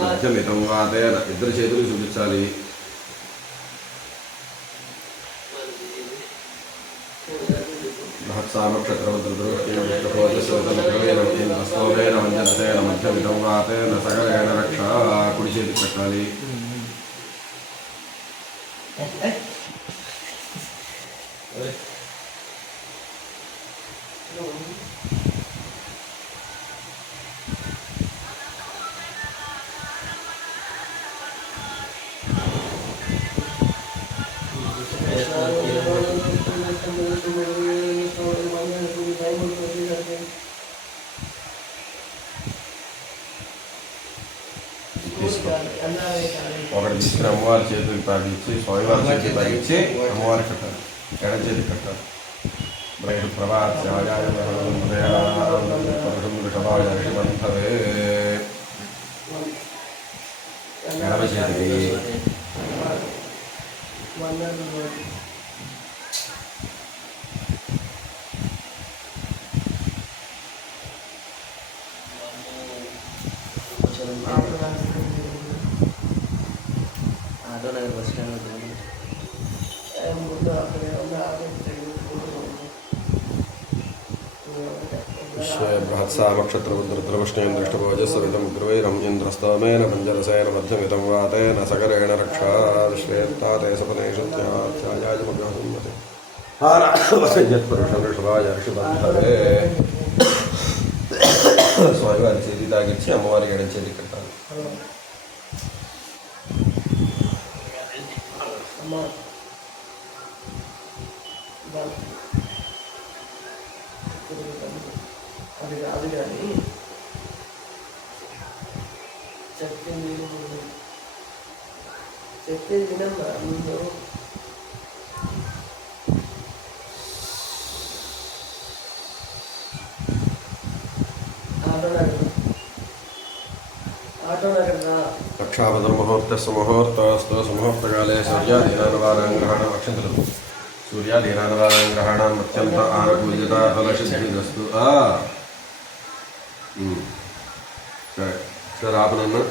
మధ్యమితం వాతేన ఇద్దరు చేతులు చూపించాలి. మధ్యమితం వాతేన సగరేణ రక్ష కుడి చేతికి పెట్టాలి. ఒకటి తీసుకుని అమ్మవారి చేతులకు తాగించి స్వామివారి చేతికి తాగించి అమ్మవారికి కట్టాలి. ఎడ చేతికి కట్టాలి. బ్రైడ్ ప్రభావే ఎడమ చేతికి బృహత్సామక్షత్రముద్రద్రవష్ణేంద్రష్టభోజస్సవితం గ్రవైరం ఇంద్రస్తోమేన పంజరసేన మధ్యమితం వాతేన సగరేణ రక్షా శ్వేత్తాతే సపనేషు త్యాయాజమభ్యసంమతే హారావసయత్పురుషం ఋషభాయ ఋషిబంధవే. స్వామివారి చేతి తాగించి అమ్మవారికి ఎడం చేతి కట్టాలి. అది కాదు కానీ చెప్తే వినమ్మా. ముందు రక్షాబద్ధముహూర్తస్సు ముహూర్తస్తు సుముహూర్తకాలే సూర్యాదీనానవారాంగ్రహణం అక్షంతలు సూర్యాదీనానవారాంగ్రహణం అత్యంత ఆనుకూల్యత ఫలసిద్ధిరస్తు. సరే సరే ఆపనన్నా.